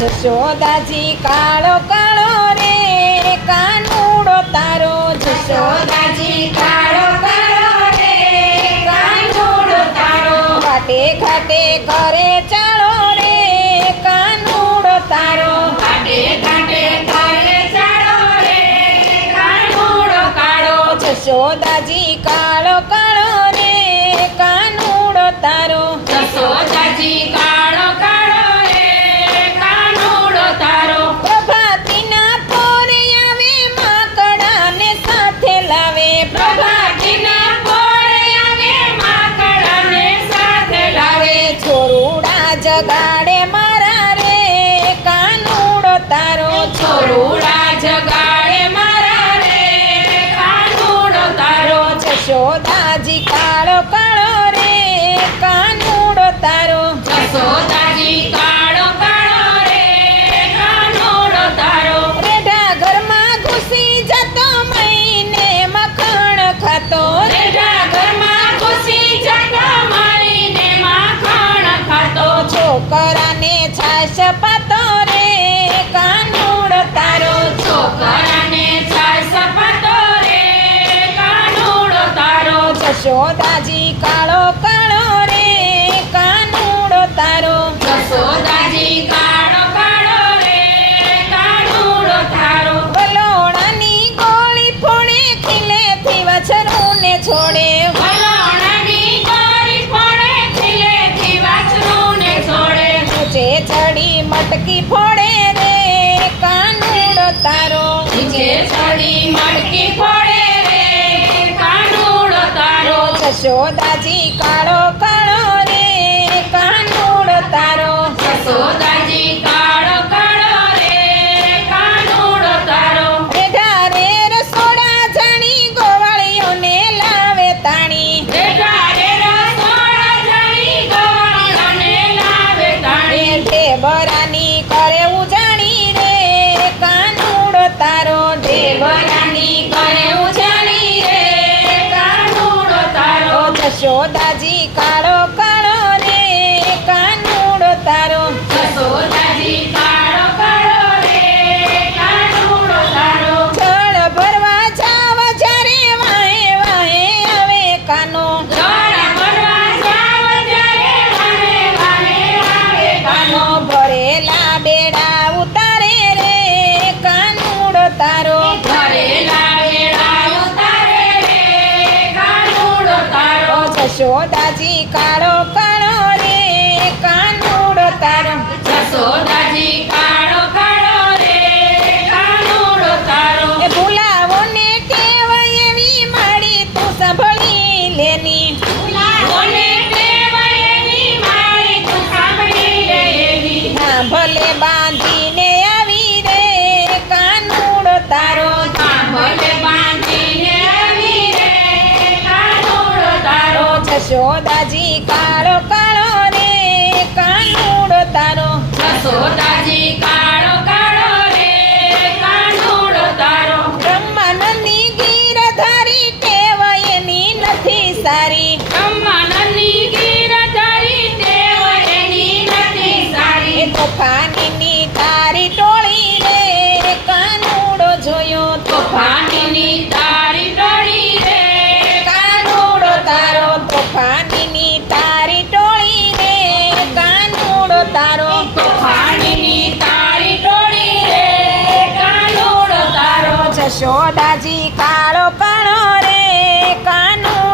જશોદાજી કાળો કાળો રે કાનુડો તારો જશોદાજી કાળો કાળો રે કાનુડો તારો ઘાટે ઘાટે કરે ચાળો રે કાનુડો તારો ઘાટે ઘાટે કરે ચાળો રે કાનુડો કાળો જશોદાજી કાળો કાળો રે કાનુડો તારો જશોદાજી કાળો કાળો રે કાનુડો તારો પ્રભાતીના પોરે આવે માકડાને સાથે લાવે પ્રભાતીના પોરે આવે માકડાને સાથે લાવે છોરુડા જગાડે મારા રે કાનુડો તારો છોરુડા જગાડે મારા રે કાનુડો તારો જશોદાજી કાળો કાળો રે કાનુડો તારો જશોદાજી કાળો કાળો રે કાનુડો તારો રેઢા ઘરમાં ઘૂસી જતો મહીને મખણ ખાતો રેઢા ઘરમાં ઘૂસી જતો મહીને મખણ ખાતો છોકરાને છાશ પાતો રે કાનુડો તારો છોકરાને છાશ પાતો રે કાનુડો તારો જશોદાજી કાળો કાળો રે કાનુડો તારો જશોદાજી કાળો કાળો રે કાનુડો તારો વલોણાની ગોળી ફોડે ખીલેથી વાછરુંને છોડે વલોણાની ગોળી ફોડે ખીલેથી વાછરુંને છોડે ઊંચે ચડી મટકી ફોડે રે કાનુડો તારો ઊંચે ચડી મટકી ફોડે રે કાનુડો તારો જશોદાજી કાળો કાળો રે કાનુડો તારો જશોદાજી કાળો કાળો રે કાનુડો તારો રેઢા રે રસોડા જાણી ગોવાળીઓને લાવે તાણી રેઢા રે રસોડા જાણી ગોવાળીઓને લાવે તાણી ઢેબરાની કરે ઉજાણી રે કાનુડો તારો ઢેબરાની કરે ઉજાણી રે કાનુડો તારો જશોદાજી કાળો કાળો રે કાનુડો તારો જશોદાજી કાળો કાળો રે કાનુડો તારો જળ ભરવા જાવ જ્યારે વાહે વાહે આવે કાનો જળ ભરવા જાવ જ્યારે વાહે વાહે આવે કાનો ભરેલા બેડા ઉતારે રે કાનુડો તારો ભરેલા બેડા ઉતારે રે કાનુડો તારો જશોદાજી કાળો કાળો રે કાનુડો તારો જશોદાજી કાળો કાળો રે કાનુડો તારો એ ભૂલાવો ને ટેવ એવી માડી તું સાંભળી લેની ભૂલાવો ને ટેવ એવી માડી તું સાંભળી લેની ના ભલે બાંધીને આવી રે કાનુડો તારો ના ભલે બાંધીને આવી રે કાનુડો તારો જશોદાજી કાળો કાળો રે કાનુડો તારો જશોદાજી કાળો કાળો રે કાનુડો તારો બ્રહ્માનંદની ગીરધારી ટેવ એની નથી સારી બ્રહ્માનંદની ગીરધારી ટેવ એની નથી સારી તોફાનીની તારી ટોળી રે કાનુડો જોયો તોફાનીની તારી ટોળી રે કાનુડો તારો તોફાનીની તારી ટોળી રે કાનુડો તારો તોફાનીની તારી ટોળી રે કાનુડો તારો જશોદાજી કાળો કાળો રે કાનુડો